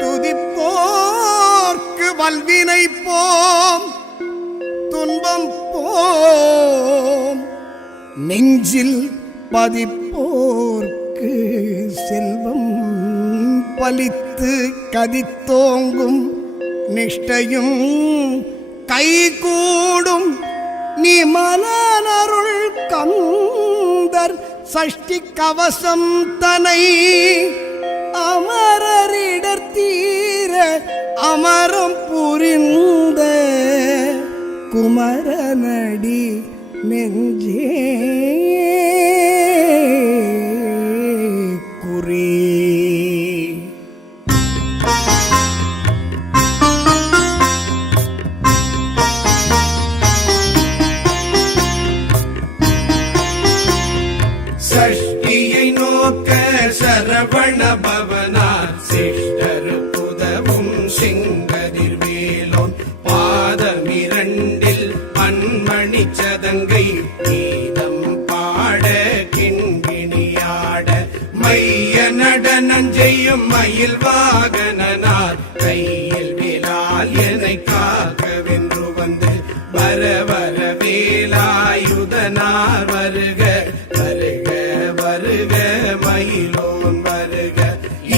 துதிப்போர்க்கு வல்வினை போம் துன்பம் போம் நெஞ்சில் பதிப்போர்க்கு செல்வம் பலித்து கதித்தோங்கும் நிஷ்டையும் கைகூடும் நீ மலனருள் கந்தர் சஷ்டி கவசம் தனை அமரரிடர் தீர அமரம் புரிந்த குமரனடி நெஞ்சே குறி. சஷ்டியை நோக்க சரவண பவனார் சிஷ்டர் புதவும் சிங்கதிர் வேலோன் பாதமிரண்டில் பன்மணி சதங்கை கீதம் பாட கிண்கிணியாட மைய நடனம் செய்யும் மயில் வாகனனார் கையில் வேலால் என்னை காக்கவென்று வந்து வர வர வேலாயுதனார் வருக வருக வருக மயிலோன் வருக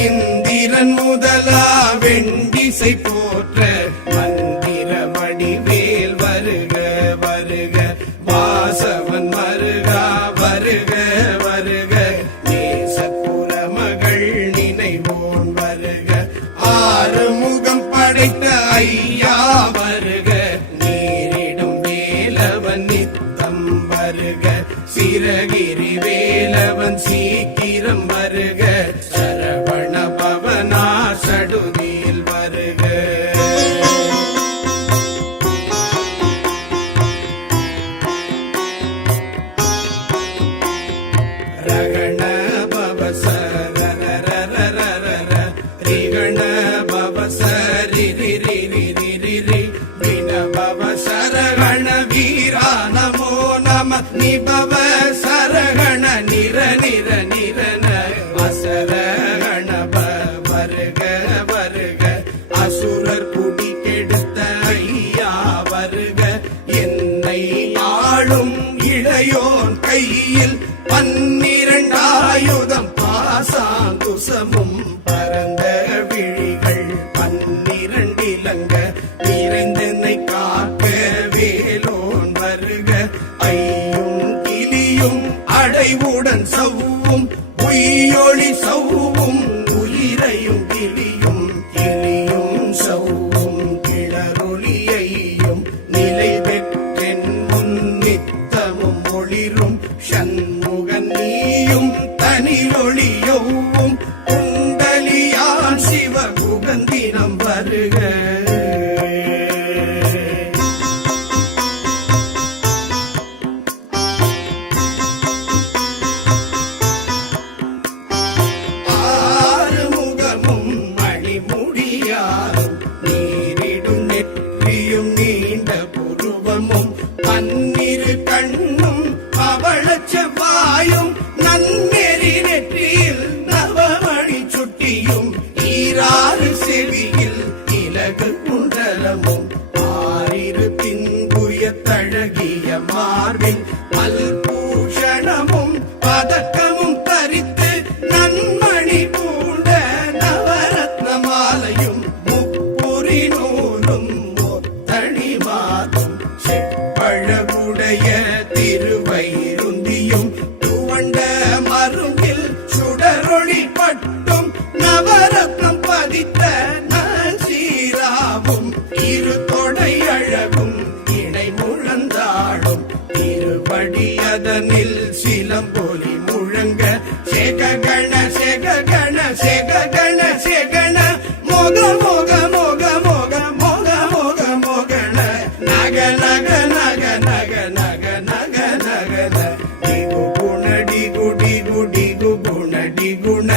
இந்திரன் முதலா வெண்டிசை போற்ற மந்திர வடிவேல் வருக வருக வாசவன் வருகா வருக வருக நேசப்புற மகள் நினைவோன் வருக ஆறுமுகம் படைத்த ஐயா வருக நீரிடும் வேலவன் நித்தம் வருக சிரகிரி வேலவன் சீக்கிரம் வருக சரவண பவனா சடுதியில் வருக. ரகண பவச ரிகண பவச ரிரி வின பவச ரகண வீரா நமோ நம நிபவ சரகண நிர நிர நிரன அசரகண வருக வருக அசுரர் குடி கெடுத்த ஐயா வருக என்னை ஆளும் இளையோன் கையில் 12 ஆயுதம் பாசாங்குசமும் பரந்த விழிகள் 12 இலங்க நிறைந்தென்னை காக்க வேலோன் வருக ஐயும் கிளியும் அடைவுடன் சவ்வும் உயிரொளி சவ்வும் உயிரையும் கிளியும் கிளியும் சவ்வும் கிளரொளியையும் நிலை பெற்றென் முன் நித்தமும் ஒளிரும் சண்முகன் நீயும் தனியொளியவும் குண்டலியான் சிவகுகந்தினம் வருக. ஆறுமுகமும் மணிமுடியாரும் நீரிடும் நெற்றியும் நீண்ட புருவமும் 12 கண்ணும் பவளச் செவ்வாயும் நன்னெறி நெற்றியில் நவமணி சுட்டியும் 6 செவியில் இலகு குண்டலமும் 6 பின்புய தழகிய மார்பின் பல்பூஷணமும் பதக்கமும் தரித்து நன்மணி பூண்ட நவரத்ன மாலையும் முப்புரி நூலும் ஒத்தணி மாதும் செப்பழகுடைய திருவயிறுந்தியும் துவண்ட மருங்கில் சுடரொளி பட்டும் நவரத்னம் பதித்த நசீராவும் 2 தொடை அழகும் இணை முழந்தாடும் திருவடியதனில் சிலம்பொலி முழங்க சேககண சேககண சேககண சேகண மோக மோக மோக மோக மோக மோக மோகண நக நக நக நக நக நக நக டிகு குண டிகு டிகு டிகு குண டிகுண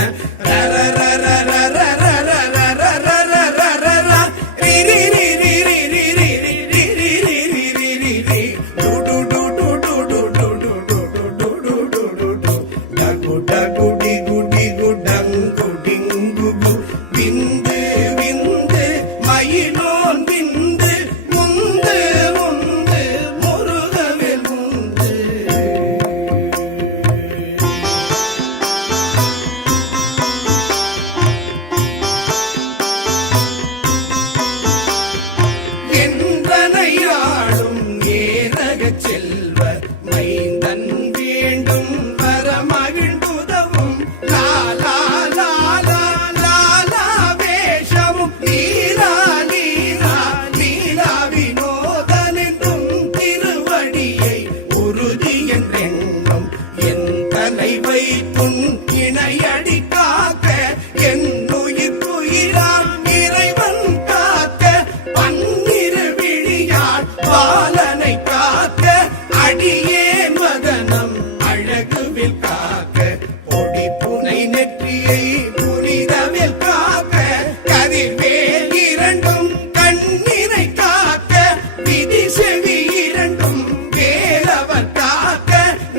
ர ர ர ர ர ர ர ர ர ர கதிர்வேல் இரண்டும் கண்ணினை காக்க விதி செவி இரண்டும் வேலவர் காக்க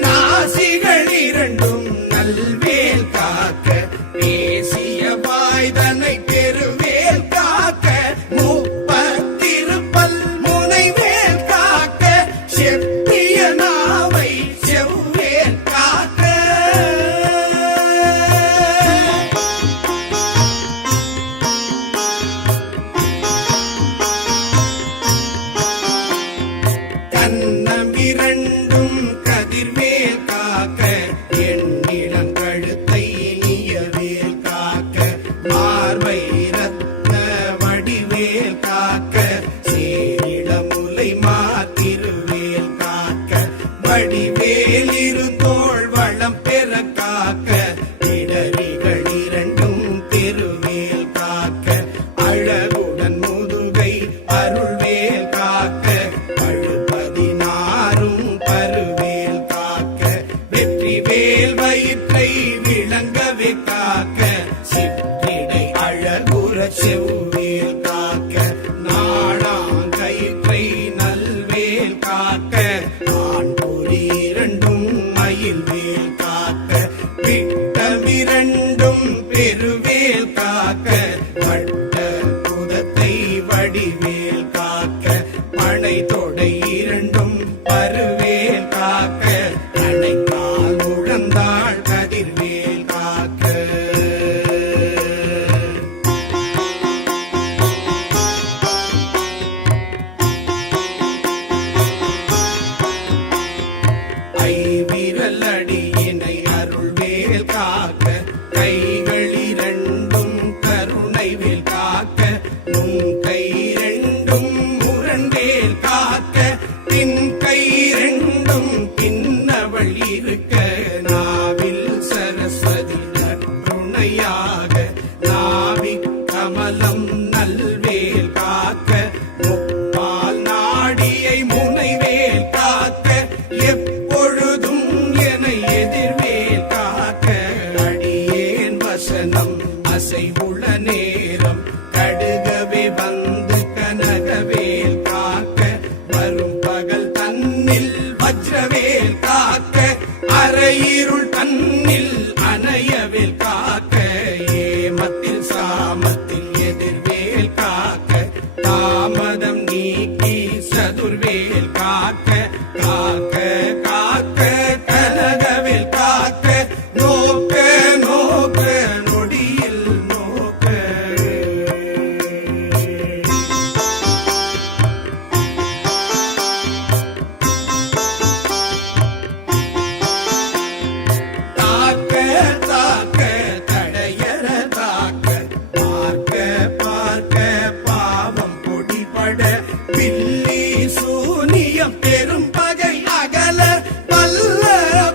நாசிகள் இரண்டும் நல்வேல் காக்க பேசிய வாய்தனை பெருவேல் காக்க முப்பத்திருப்பல் முனைவேல் காக்க செப்பிய நாவை செவ்வேல் காக்க கன்னம் இரண்டும் கதிர்வேல் காக்க எண்ணிடம் கழுத்தை இனியவேல் காக்க மார்பை ரத்ன வடிவேல் காக்க சேரிடமுலை மாத்திருவேல் காக்க வடிவேல் இரு தோள் வளம் பெற காக்க இடரிகள் இரண்டும் திருவேல் காக்க அழகுடன் முதுகை அருள்வேல் காக்க பழுபதினாரும் பருவேல் காக்க வெற்றி வேல் வயிற்றை விளங்கவே காக்க சிற்றிடை அழகுற செவ்வேல் காக்க நாடாங்கயிற்றை நல்வேல் காக்க ஆண் பொறி இரண்டும் மயில்வேல் காக்க விட்டமிரண்டும் பெருவேல் காக்க வட்ட புதத்தை வடிவேல் காக்க பனை தொடை இரண்டும் பருவேல் காக்க அணைக்கால் முழந்தாள் கதிர்வேல் காக்க ஐவிரல் அடியினை அருள்வேல் காக்க கைகள் இரண்டும் கருணைவேல் காக்க முன் கை இரண்டும் முரண்டேல் காக்க பின் கை இரண்டும் பின்னவள் இருக்க நாவில் சரஸ்வதி நற்றுணையாக நாவிக் கமலம் நல்வேல் காக்க முப்பால் நாடியை முனைவேல் காக்க எப்பொழுதும் என எதிர்வேல் காக்க அடியேன் வசனம் அசைவுள நேரம் கடுகவே வந்து கனகவேல் காக்க வரும் பகல் தன்னில் வஜ்ரவேல் காக்க அரையிருள் தன்னில் அணையவேல் காக்க ஏமத்தில் சாமத்தில் எதிர்வேல் காக்க தாமதம் நீக்கி சதுர்வேல் காக்க காக்க காக்க கனகவேல் காக்க நோக்க நோக்க நொடியில் நோக்க தாக்க தாக்க தடையற தாக்க பார்க்க பார்க்க பாவம் பொடிபட பில்லி சூனியம் பெரும் பகை அகல வல்ல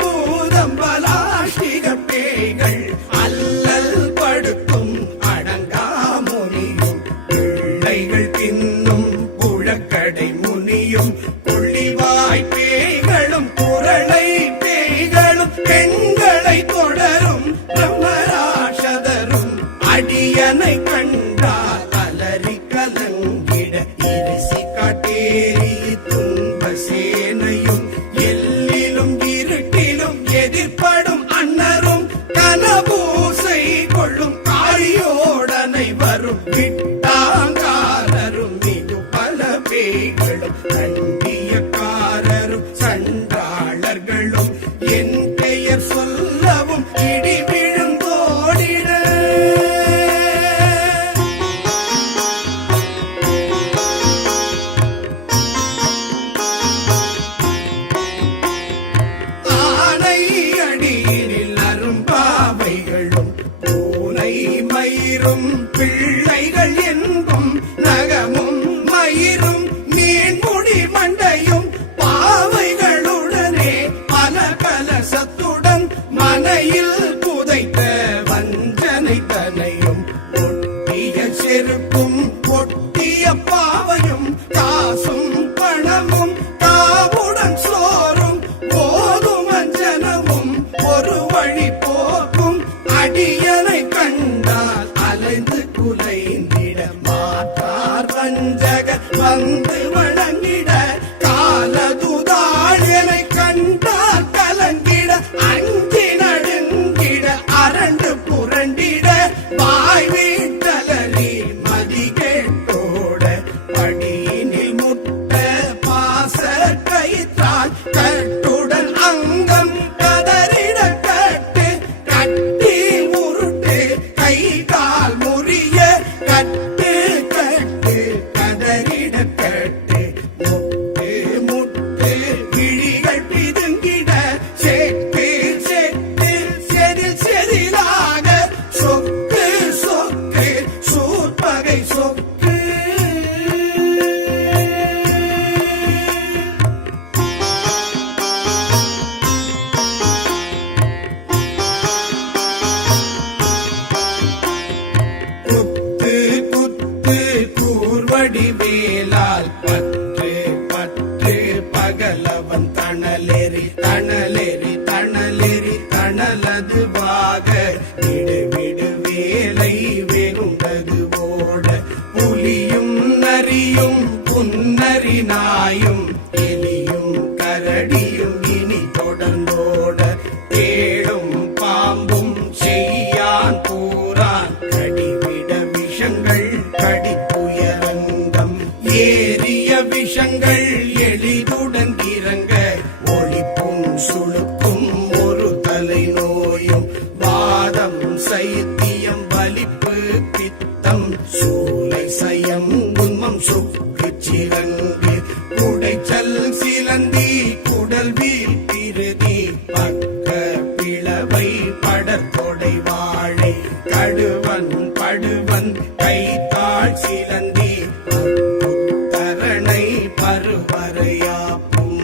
பூதம் பலாஷ்டிக பேய்கள் அல்லல் படுத்தும் அடங்கா முனியும் பிள்ளைகள் தின்னும் புழக்கடை முனியும் புள்ளிவாய் பேய்களும் குரளை பேய்களும் பெண்களை தொடரும் பிரம்மராஷதரும் அடியனை கண்டால் அலறி கலங்கிட இரிசி காட்டேரி துன்ப சேனையும் எல்லிலும் இருட்டிலும் எதிர்ப்படும் அன்னரும் கனபூசை கொள்ளும் காரியோடனை வரும் விட்டாங்காரரும் மிகு பல பேய்களும் கண்டியக்காரரும் சண்டாளர்களும் என் பெயர் சொல்லவும் இடி விழுந்தோடிட ஆனை அடியினில் அரும்பாவைகளும் பூனை மயிரும் பிள்ளைகள் என்பும் நகமும் மயிரும் மீன்முடி மண்டையும் பாவைகளுடனே பல கலசத்துடன் மனையில் புதைத்த வஞ்சனை தனையும் ஒட்டிய செருப்பும் ஒட்டிய பாவையும் காசும் பணமும் காவுடன் சோறும் போதும் அஞ்சனமும் ஒரு வழி போக்கும் அடியனை கண்டால் அலைந்து குலைந்து வணங்கிட மாற்றார் வஞ்சக வந்து வணங்கிட காலதுதாழனை கண்டார் கலங்கிட அஞ்சி நடுங்கிட அரண்டு புரண்டிட வாய் வீட்டலறி மதி கேட்டோட படியினில் முட்ட பாச கைத்தால் கட்டுடன் அங்கம் கதறிட கட்டு கட்டி உருட்டு கை கால் முறிய கட்டு கட்டு கதறிட கட்டு முட்டு முட்டு விழிகள் பிதுங்கிட செட்டு செட்டு செதில் செதிலாக சொக்கு சொக்கு சூர்பகை சொக்கு குத்து குத்து கூர்வடி வேலால் பற்று பற்று பகலவன் தணலெறி தணலெறி தணலெறி தணலது வாக விடு விடு வேலை வெகுண்டது ஓட புலியும் நரியும் புன்னரி நாயும் எலியும் கரடியும் இனி தொடர்ந்தோட தேடும் பாம்பும் செய்யான் கூறான் கடிவிட விஷங்கள் கடிப்புயரங்கம் ஏறிய விஷங்கள் எளிதுடன் இறங்க ஒளிப்பும் சுழுக்கும் ஒரு தலை நோயும் வாதம் சைத்தியம் வலிப்பு பித்தம் சூளை சயம் உன்மம் சுக்கு சிறங்கு குடைச்சல் சிலந்தி குடல் வீல் பிருதி பக்க பிளவை படத்தொடை வாழை கடுவன் படுவன் கைத்தாள் சிலந்தி தரணை பருவரையாப்பும்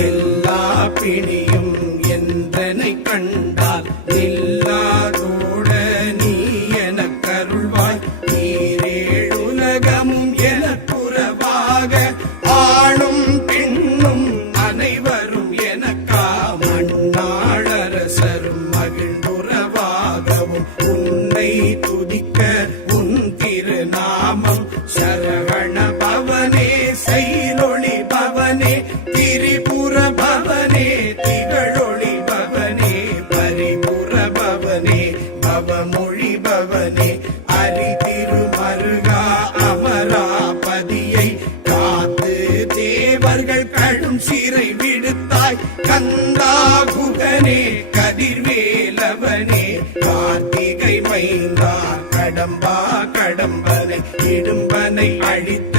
எல்லா பிணியும் எந்தனை கண்டால் நில்லாதோட நீ எனக் கருள்வாய் நீரேழுலகமும் எனக்குறவாக ஆணும் பெண்ணும் அனைவரும் எனக்கா மண்ணாளரசரும் மகிழ்ந்துறவாகவும் உன்னை துதிக்க உன் திருநாமம் சரவண பவனே சைலொளி பவனே திரிபுர பவனே திகழொளி பவனே பரிபுர பவனே பவமொழி பவனே அரி திருமருகா அமராபதியை காத்து தேவர்கள் கடும் சிறை விடுத்தாய் கந்தா குகனே கதிர்வேலவனே கார்த்திகை மைந்தா கடம்பா கடம்பனை இடும்பனை அழித்த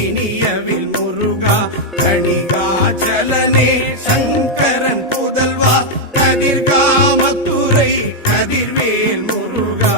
இனியவில் முருகா கணிகாச்சலனே சங்கரன் புதல்வா கதிர்காமத்துறை கதிர்வேல் முருகா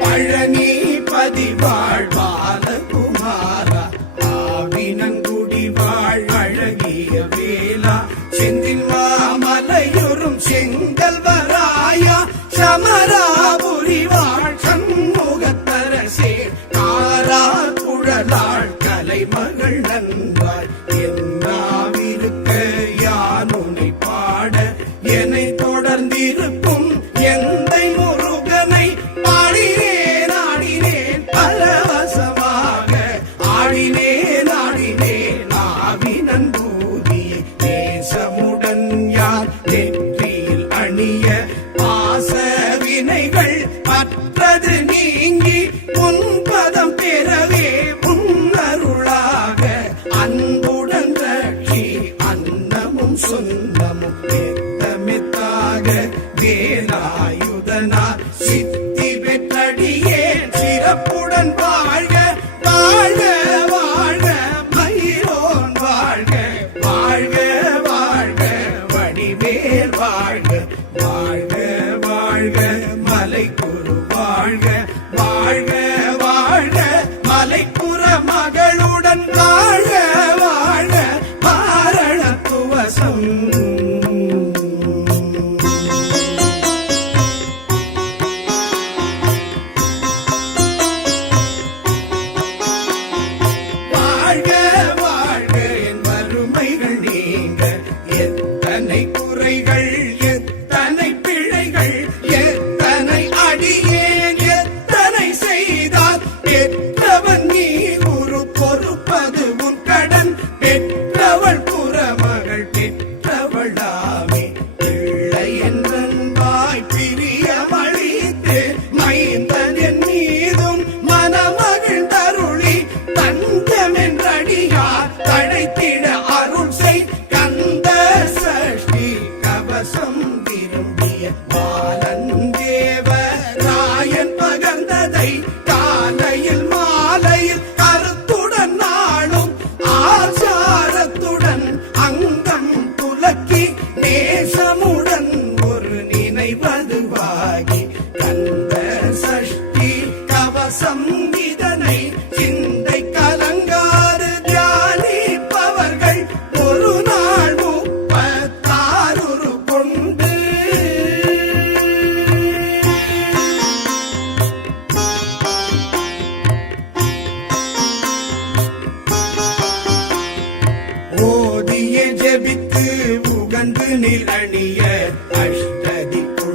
பழனி பதிவாழ் பாலகுமாரா ஆவினங்குடி வாழ் அழகிய வேலா செந்தில் மாமலையுறும் செங்கல்வராயா சமராபுரி வாழ் சண்முகத்தரசே காரா குழலாள் கலைமகள் நன்றாய் என்றாவிருக்க யானுனை பாட என்னை தொடர்ந்திருக்கும் எந்தை முருகனை பாடினேன் ஆடினேன் பரவசமாக ஆடினேன் ஆடினேன் ஆவினன் பூதியை தேசமுடன் யார் நெற்றியில் அணிய பாச வினைகள் பற்றது நீங்கி உன்பதம் பெறவே உன்னருளாக அன்புடன் ரட்சி அன்னமும் சொந்தமும் மெத்தமெத்தாக வேலாயுதனார் சித்தி பெற்றடியே சிறப்புடன் வாழ்க வாழ்க வாழ்க மயிரோன் வாழ்க வாழ்க வாழ்க வடிவேல் வாழ்க வாழ்க வாழ்க மலைக்குரு வாழ்க வாழ்க வாழ்க மலைப்புற மகளுடன் வாழ்க வாழ்க பாரணத்துவசம் பாலந்தேவ ராயன் பகர்ந்ததை காலையில் மாலையில் கருத்துடன் நாளும் ஆச்சாரத்துடன் அங்கம் துலக்கி நேசமுடன் ஒரு நினைவதுவாகி கந்த சஷ்டி கவசம் இதனை சிந்தை கலங்காறு தியானிப்பவர்கள் ஒரு நாள் 36 கொண்டு ஓதிய ஜெபித்து உகந்து நிலணிய அஷ்டதிக்குள்ளோர்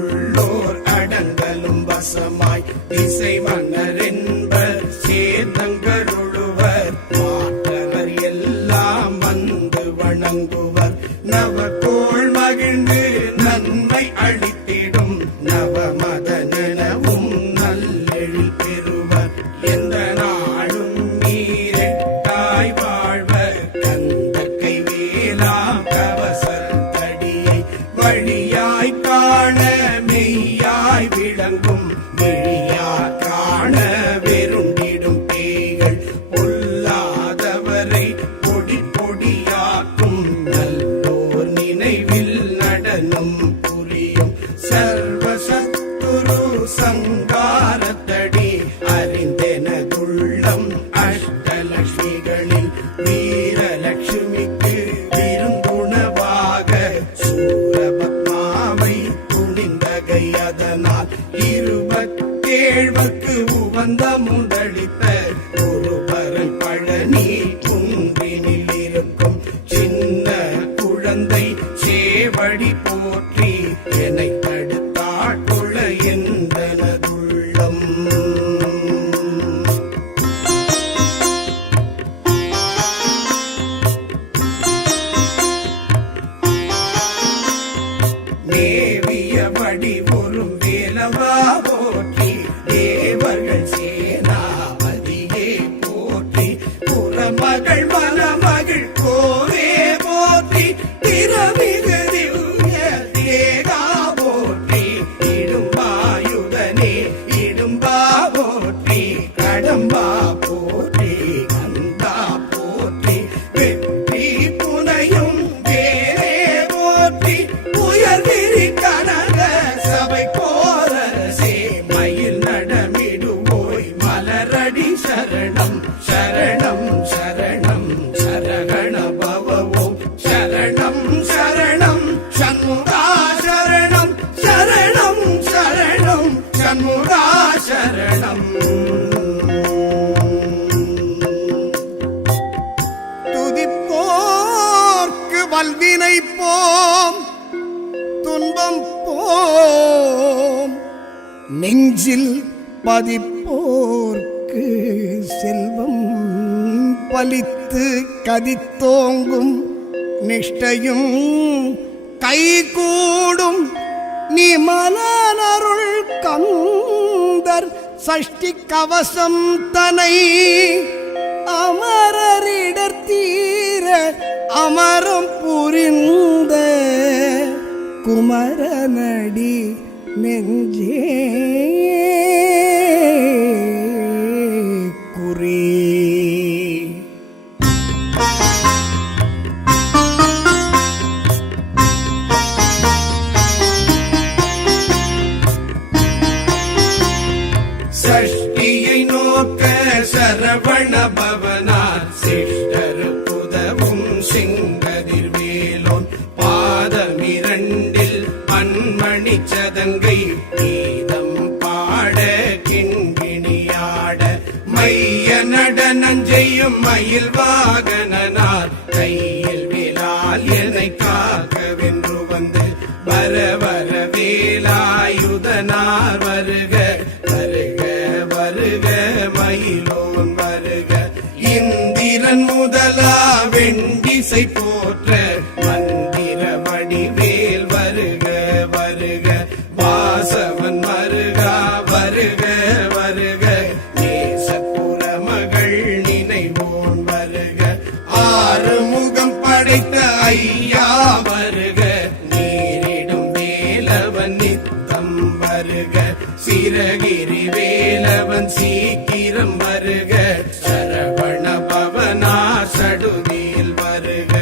அடங்கலும் வசமாய் திசை மன்னர் என்பர் சேதங்கருளுவர் மாற்றவர் எல்லாம் வந்து வணங்குவர் நவகோள் மகிழ்ந்து நன்மை அளித்திடும் நவமதனவும் நல்லெழில் பெறுவர் எந்த நாளும் நீரெட்டாய் வாழ்வர் கந்தக்கை வேலா கவசல் தடியை வழியாய் காண மெய்யாய் விளங்கும் விழியார் காண வெருண்டிடும் பேய்கள் பொல்லாதவரை பொடி பொடியாக்கும் நல்லோர் நினைவில் நடனம் புரியும் சர்வசத்துரு சங்காரத்தடி அறிந்தெனதுள்ளம் அஷ்டலட்சுமிகளில் வீரலட்சுமிக்கு விருந்துணவாக சூரபத்மாவை துணிந்தகை அதனால் 27 உவந்த முதலித்த ஒருவரன் பழனி குன்றினில் இருக்கும் சின்ன குழந்தை சேவடி போற்றி என்னை தடுத்தாட்கொள்ள என்பனதுள்ளம் மேவிய வடிவொரும் வேலவா போற்றி தேவர்கள் சேனாபதியே போற்றி புறமகள் மணமகள் கோவே போற்றி திறமிகு திவ்ய தேகா போற்றி இடும்பாயுதனே இடும்பா போற்றி கடம்பா போற்றி கந்தா போற்றி வெற்றி புனையும் வேரே போற்றி உயர்விரி கனக சபை கோரசே மயில் நடமிடுவோய் மலரடி சரணம் சரணம் சரணம் சரகண பவவோம் சரணம் சரணம் சண்முகா சரணம் சரணம் சரணம் சண்முகா சரணம் துதிப்போர்க்கு வல்வினை போம் துன்பம் போம் நெஞ்சில் பதிப்போர்க்கு செல்வம் பலித்து கதித்தோங்கும் நிஷ்டையும் கைகூடும் நீ மலனருள் கந்தர் சஷ்டி கவசம் தனை அமரரிடத்தீர அமரம் புரிந்த குமரனடி நெஞ்சே குறி சஷ்டியை நோக்க சரவண பவனார் சிஷ்டர் புதவும் சிங்கதிர் வேலோன் பாதமிரண்டில் பன்மணி சதங்கை கீதம் பாட கிண்கிணியாட மைய நடனஞ்செய்யும் மயில் வாகனனார் கையில் வேலால் என்னை காக்கவென்று வந்து வர வர வேலாயுதனார் வருக வருக வருக மயிலோன் வருக இந்திரன் முதலா வெண்டிசை போற்ற மந்திர வடிவேல் வருக வருக வாசவன் வருகா வருக வருக நேசப்புற மகள் நினைவோன் வருக ஆறுமுகம் படைத்த ஐயா வருக நீரிடும் வேலவன் நித்தம் சீலம் வருக சிரகிரி வேலவன் சீக்கிரம் வருக சரவண பவனா சடுதியில் வருக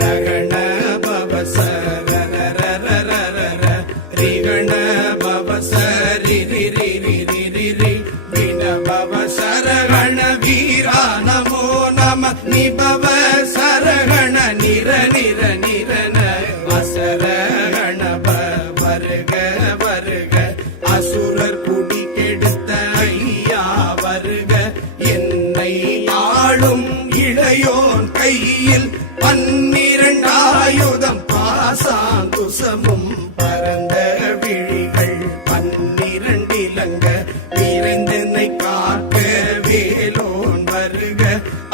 ரகண பவச ரரரரரரர ரிகண பவச ரிரி ரிரி ரிரி ரி வின பவ சரகண வீரா நமோ நம நிபவ சரகண நிர நிர நிரன அசரகண வருக வருக அசுரர் குடி கெடுத்த ஐயா வருக என்னை ஆளும் இளையோன் கையில் 12 ஆயுதம் பாசாங்குசமும் பரந்த விழிகள் 12 இலங்க விரைந்தனை காக்க வேலோன் வருக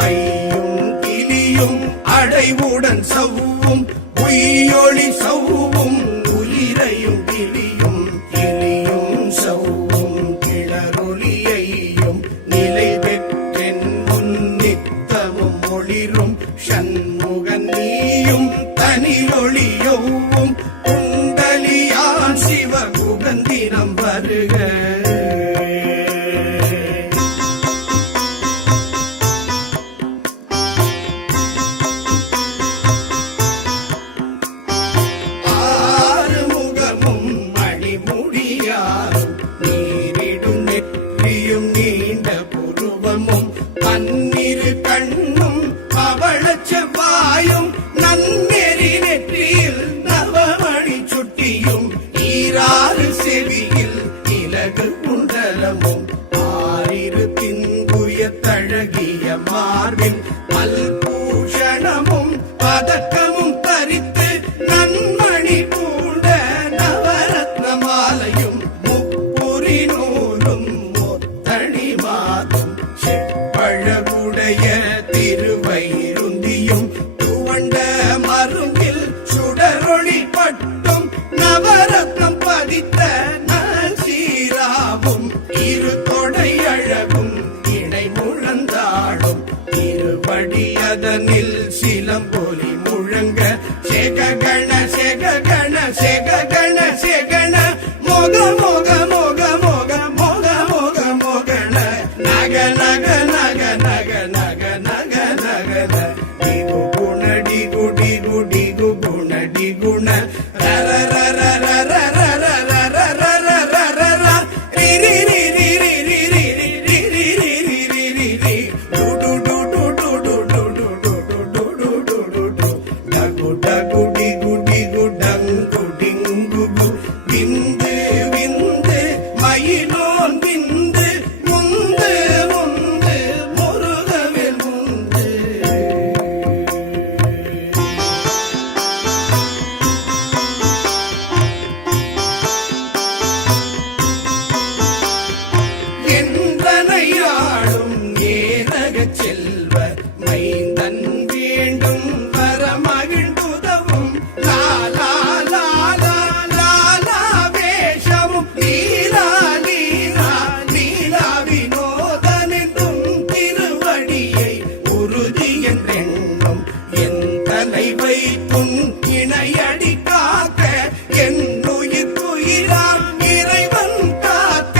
ஐயும் கிளியும் அடைவுடன் சவ்வும் உயிரொளி சவ்வும் உயிரையும் கிளியும் கிளியும் சவ்வும் கிளரொளியையும் நிலை பெற்றென் முன்னித்தமும் ஒளிரும் சண்முகன் நீயும் தனியொளியவும் குண்டலியான் சிவகுகந்திரம் வருக ஆறுமுகமும் மணிமுடியாரும் நீரிடும் நெற்றியும் நீண்ட புருவமும் 12 கண்ணும் அவளச் செவ்வாயும் நன்னெறி நெற்றியில் நவமணி சுட்டியும் 6 செவியில் இலகு குண்டலமும் 6 திங்குய தழகிய மார்பில் பல்பூஷணமும் பதக்கமும் தரித்து நன்மணி பூண்ட நவரத்ன மாலையும் முப்புரி நூலும் முத்தணி மாதும் செப்பழகுடைய திருவயிருந்தியும் துவண்ட மருங்கில் சுடரொளி பட்டும் நவரத்னம் பதித்த நசீராவும் 2 தொடை அழகும் இணை முழந்தாடும் திருவடி அதனில் சிலம்பொலி முழங்க செககண செககண செககண செகண மோக மோக மோக மோக மோக மோக மோகண நக நக நக நக நக நக நக டிகு குண டிகு டிகு டிகு குண டிகுண ரர ரர ரர ரர ரர ரர ரர ர ரி ரி ரி ரி ரி ரி ரி ரி ரி ரி ரி ரி ரி ரி டு டு டு டு டு டு டு டு டு டு டு டு டு டு டகு டகு டிகு டிகு டங்கு டிங்கு கு விந்து விந்து மயிலோன் விந்து முந்து முந்து முருகவேல் முந்து என்றனையாளும் ஏனகச் செல்வ மைந்தன் வேண்டும் வரமகிழ்ந்துதவும் லாலா லாலா லாலா வேஷமும் லீலா லீலா லீலா வினோதனென்றும் திருவடியை உறுதி என்றெண்ணும் என் தலை வைத்தும் இணையடி காக்க என் உயிர்க்குயிராம் இறைவன் காக்க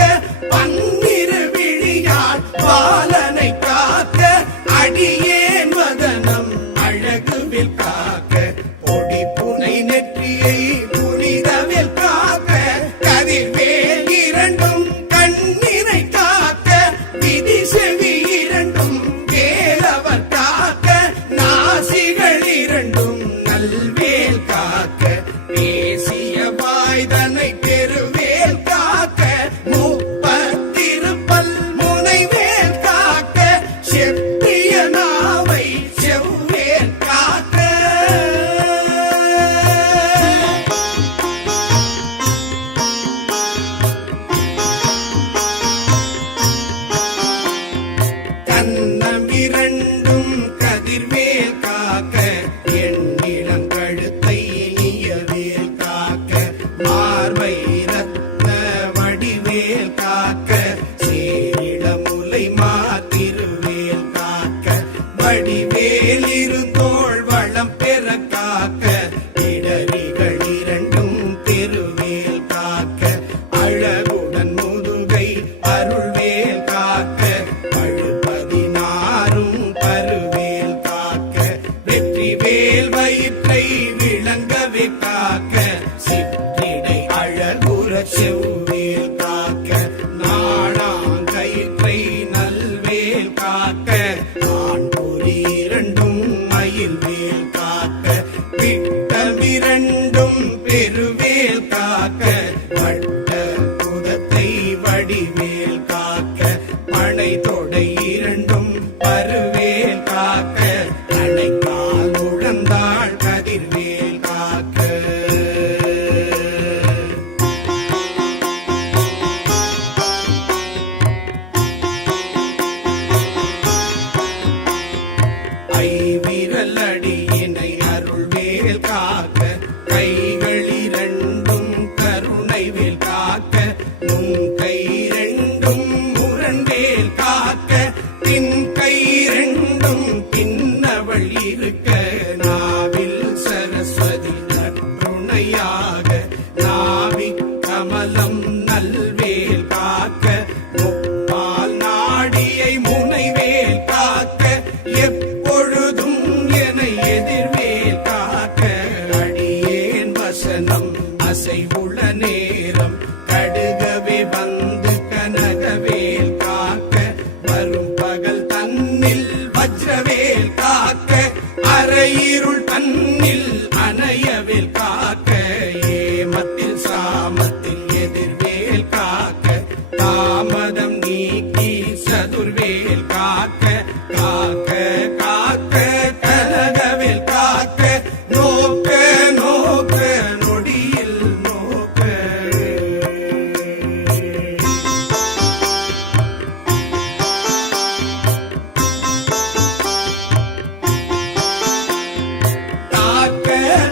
12 விழியால் பாலனை காக்க அடியேன் வதனம் அழகுவில் காக்க பொடி புனை நெற்றியை புனிதவில் காக்க கதிர்வேல் 2 கண்ணினை காக்க விதி செவி 2 வேலவர் காக்க நாசிகள் 2 நல்வேல் காக்க பேசிய வாய்தனை பெருவேல் காக்க முப்பத்திருப்பல் முனைவேல் காக்க செப்பிய நாவை செவ்வேல் காக்க கண்ணம் 2 கதிர்வேல் காக்க எண்ணிடம் கழுத்தை இனியவேல் காக்க மார்பை ரத்ன வடிவேல் காக்க சேரிடமுலை மாத்திருவேல் காக்க வடிவேல் இருந்தோள் வளம் பெற காக்க இடரிகள் இரண்டும் திருவேல் காக்க அழகுடன் முதுகை அருள்வேல் காக்க பழுபதினாரும் பருவேல் காக்க வெற்றிவேல் வயிற்றை விளங்கவே காக்க சிற்றிடை அழகுற செவ்வேல் காக்க நாணாங்கயிற்றை நல்வேல் காக்க ஆண்பொறி இரண்டும் மயில்வேல் காக்க விட்டமிரண்டும் பெருவேல் காக்க வட்ட புதத்தை வடிவேல் காக்க பனை தொடை இரண்டும் பருவேல் காக்க அணைக்கால் உழந்தாள் கதிர்வேல் காக்க ஐவிரல் அடியினை அருள்வேல் காக்க கைகள் இரண்டும் கருணைவேல் காக்க முன் கை இரண்டும் முரண்வேல் காக்க பின் கை இரண்டும் பின்னவள் இருக்க நாவில் சரஸ்வதி நற்றுணையாக நாவிக் கமலம் நல்வேல் காக்க முப்பால் நாடியை முனைவேல் காக்க எப்பொழுதும் என எதிர்வேல் காக்க அடியேன் வசனம் அசைவுள்ள நேரம் கடுகவே வந்து கனகவேல் காக்க வரும் பகல் தன்னில் வஜ்ரவேல் காக்க அரையிருள் தன்னில் அணையவேல் காக்க ஏமத்தில் சாமத்தில் எதிர்வேல் காக்க தாமதம் நீக்கி சதுர்வேல் காக்க காக்க காக்க கனகவேல் காக்க நோக்க நோக்க நொடியில் நோக்க தாக்க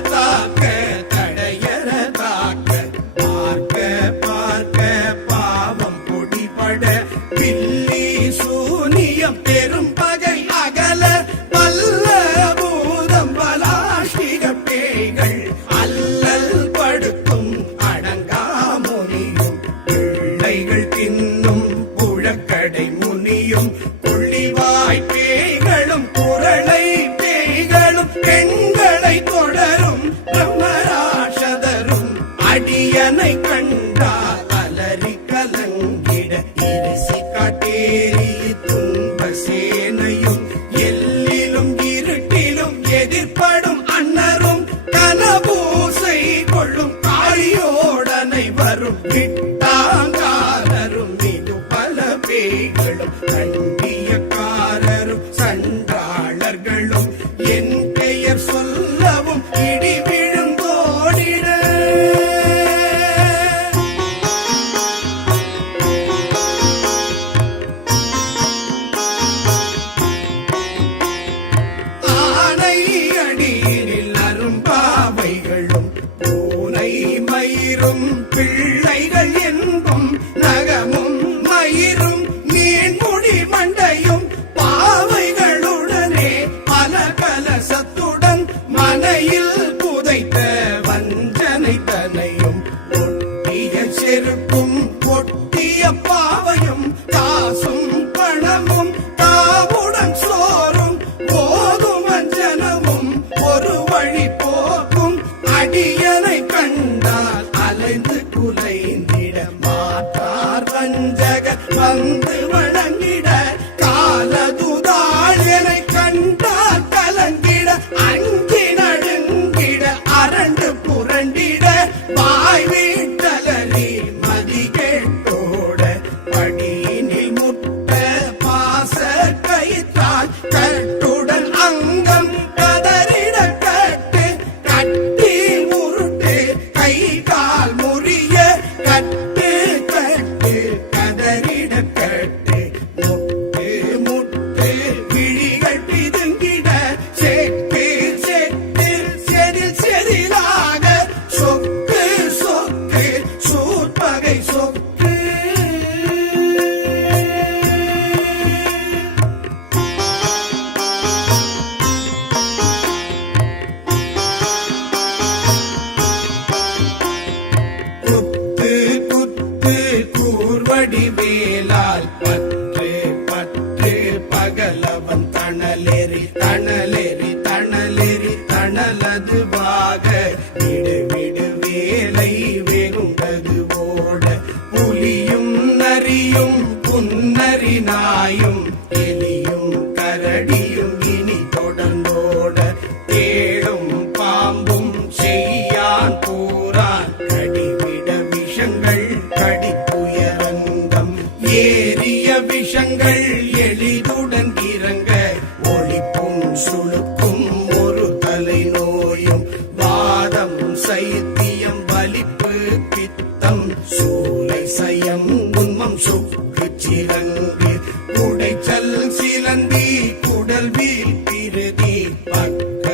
தாக்க தடையற தாக்க பார்க்க பார்க்க பாவம் பொடிபட பில்லி சூனியம் பெரும் பகை அகல பல்ல பூதம் பலாஷிக பேய்கள் அல்லல் படுத்தும் அடங்கா முனியும் பிள்ளைகள் தின்னும் புழக்கடை முனியும் கொள்ளிவாய் பேய்களும் குரளை பேய்களும் பெண்களை தொடரும் பிரம்மராட்சதரும் அடியனை கண்டால் அலறி கலங்கிட இருசி காட்டேரி துன்ப சேனையும் எல்லிலும் இருட்டிலும் எதிர்ப்படும் அன்னரும் கனபூசை கொள்ளும் காளியோடனை வரும் விட்டாங்காரரும் இது பல பேய்களும் கண்டியக்காரரும் சண்டாளர்களும் என் பெயர் சொல்லவும் இடி விழுந்தோடிட ஆனை அடியினில் அரும்பாவைகளும் பூனை மயிரும் பிள்ளைகள் என்பும் நகமும் மயிரும் நீண்முடி மண்டையும் பாவைகளுடனே பல கலசத்துடன் மனையில் புதைத்த வஞ்சனை தனையும் ஒட்டிய செருப்பும் ஒட்டிய பாவையும் காசும் பணமும் தாவுடன் சோறும் போதும் அஞ்சனமும் ஒரு வழி போக்கும் அடியனை கண்டால் அலைந்து குலைந்திட மாட்டார் வஞ்சக வந்து வழங்கிட காலதுதாழனை கண்டால் கலங்கிட அஞ்சி நடுங்கிட அரண்டு புரண்டிட வாய் வீட்டலி மதி கேட்டோட படியினில் முட்ட பாச கயிற்றால் கட்டுடன் அங்கம் கதறிட கட்டு கட்டி உருட்டு கை கால் முறிய கட்டு கட்டு கதறிட கட்டு வேலால் பற்று பற்று பகலவன் தணலெறி தணலெறி தணலெறி தணலதுவாக விடு விடு வேலை வெகுண்டது ஓட புலியும் நரியும் புன்னரி நாயும் எலியும் கரடியும் இனி தொடர்ந்தோட தேடும் பாம்பும் செய்யான் பூரான் கடிவிட விஷங்கள் கடிப்புயரங்கம் ஏறிய விஷங்கள் எளிதுடன் இறங்க ஒளிப்பும் சுழுக்கும் ஒரு தலை நோயும் வாதம் சைத்தியம் வலிப்பு பித்தம் சூளை சயம் உன்மம் சுக்கு சிறங்கு குடைச்சல் சிலந்தி குடல் வீல் பிரிதி பக்க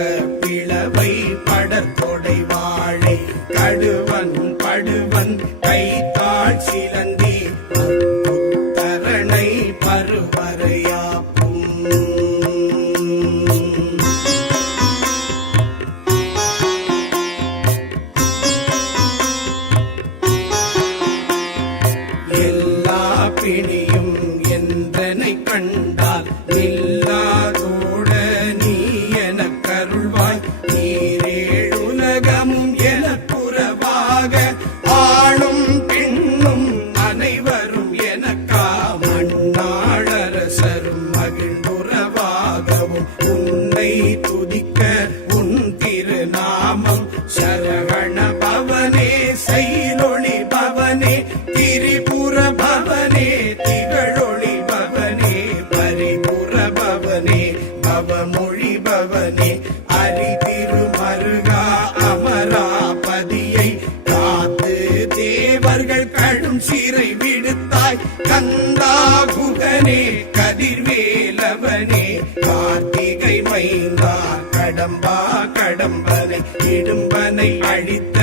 பிளவை படத்தொடை வாழை கடுவன் படுவன் கைத்தாள் சிலந்தி தரணை பருவரையாப்பும் எல்லா பிணியும் என்றனை கண்டால் நில்லாதோட நீ எனக் கருள்வாய் நீரேழுலகமும் எனக்குறவாக ஆளும் பெண்ணும் அனைவரும் எனக்கா மண்ணாளரசரும் மகிழ்ந்துறவாகவும் உன்னை துதிக்க உன் திருநாமம் சரவண பவனே சைலொளி பவனே திரிபுர பவனே திகழொளி பவனே பரிபுர பவனே பவமொழி பவனே அரி திருமருகா அமராபதியை காத்து தேவர்கள் கடும் சிறை விடுத்தாய் கந்தா குகனே கதிர்வேலவனே கார்த்திகை மைந்தா கடம்பா கடம்பனை இடும்பனை அழித்த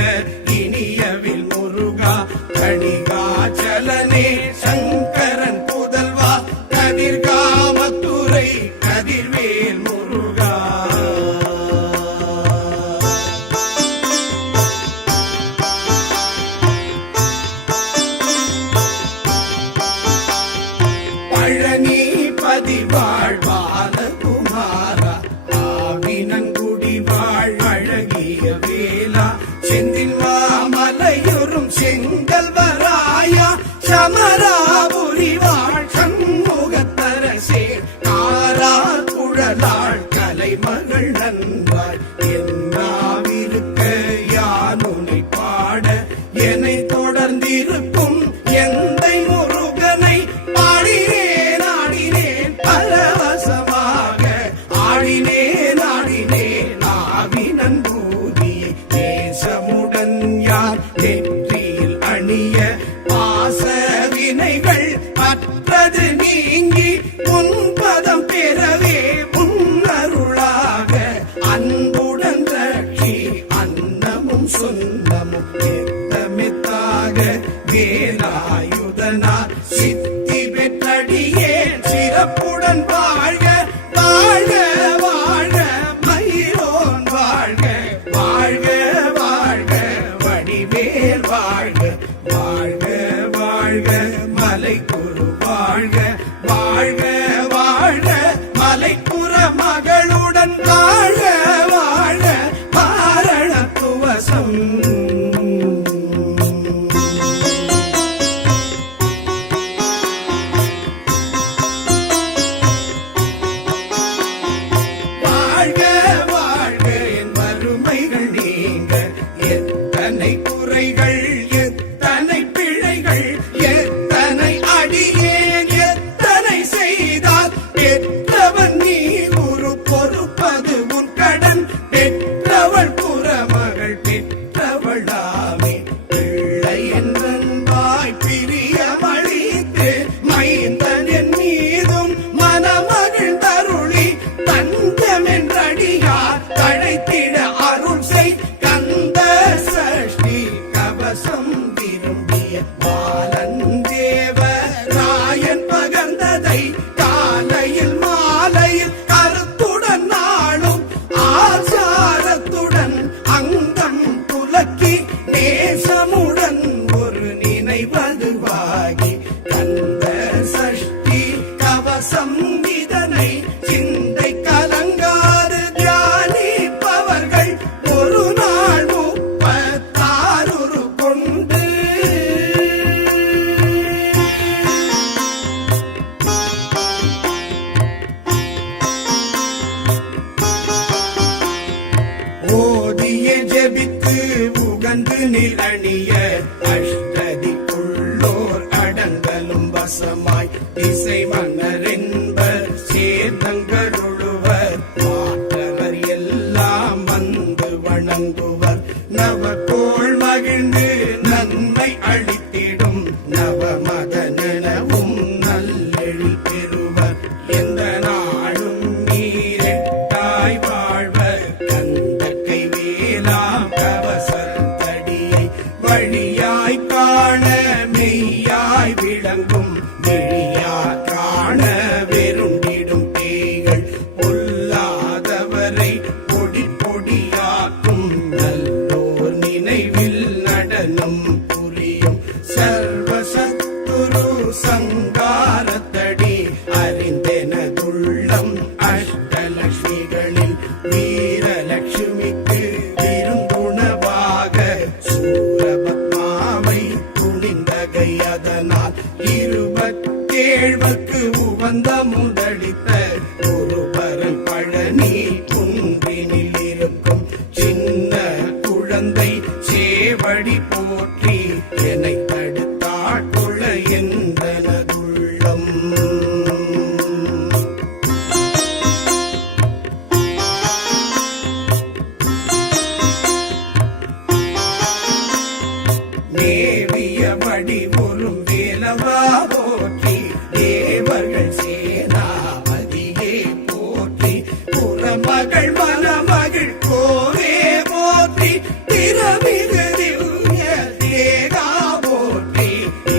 இனியவில் முருகா கணிகாச்சலனே சங்கரன் புதல்வா கதிர்காமத்துறை கதிர்வேல் முருகா பழனி பதிவாழ் பாலகுமாரா ஆவினங்குடி வாழ் அழகிய வேலா செந்தில் மாமலையுறும் செங்கல்வராயா சமராபுரி வாழ் சண்முகத்தரசே காரா குழலாள் கலைமகள் நன்றாள் என்னாவிருக்க யானுனை பாட என்னை தொடர்ந்திருக்கும் எந்தை முருகனை பாடினேன் ஆடினேன் பரவசமாக ஆடினேன் ஆடினேன் ஆவினன் பூதியை தேசமுடன் யார் நெற்றியில் அணிய பாச வினைகள் பற்றது நீங்கி உன்பதம் பெறவே உன்னருளாக அன்புடன் ரட்சி அன்னமும் சொந்தமும் மெத்தமெத்தாக வேலாயுதனார் சித்தி பெற்றடியே சிறப்புடன் வாழ்க வாழ்க வாழ்க மயிரோன் வாழ்க வாழ்க வாழ்க வடிவேல் வாழ்க வாழ்க வாழ்க மலைக்குரு வாழ்க வாழ்க வாழ்க மலைப்புற மகளுடன் வாழ்க வாழ்க பாரணத்துவசம் தன்னில் அணிய அஷ்டதிக்குள்ளோர் அடங்கலும் வசமாய் திசை மன்னர் என்பர் சேதங்களுழுவர் மாற்றவர் எல்லாம் வந்து வணங்குவர் நவகோள் மகிழ்ந்து நன்மை அளித்திடும் நவமதனவும் நல்லெழி பெறுவர் எந்த நாளும் நீரெட்டாய் வாழ்வர் கந்த கைவேலாம் கவசத்தடியை வழியாய் காண மெய்யாய் விளங்கும் விழியா காண வெருண்டிடும் பேய்கள் பொல்லாதவரை பொடி பொடியாக்கும் நல்லோர் நினைவில் நடனம் புரியும் சர்வசத்துரு சங்காரத்தடி அறிந்தெனதுள்ளம் அஷ்டலட்சுமிகளில் வீரலட்சுமிக்கு விருந்துணவாக சூரபத்மாவை துணிந்தகை அதனால் 27 உவந்த முதலித்த ஒருவரன் பழனி குன்றினில் இருக்கும் சின்ன குழந்தை சேவடி போற்றி என்னை தடுத்தாட்கொள்ள என்பனதுள்ளம் மேவிய வடிவொரும் வேலவா போற்றி தேவர்கள் சேனாபதியே போற்றி புறமகள் மணமகள் கோவே போற்றி திறமிகு திவ்ய தேகா போற்றி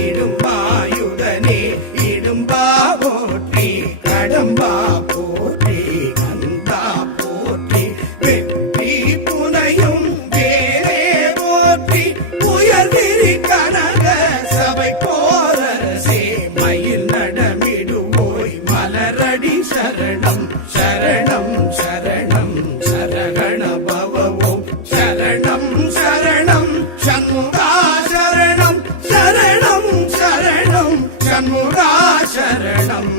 இடும்பாயுதனே இடும்பா போற்றி கடம்பா போற்றி கந்தா போற்றி வெற்றி புனையும் வேரே போற்றி உயர்விரி கனக சபை போரரசே மயில் நடமிடுவோய் மலரடி சரணம் சரணம் சரணம் சரகண பவவோம் சரணம் சரணம் சண்முகா சரணம் சரணம் சரணம் சண்முகா சரணம்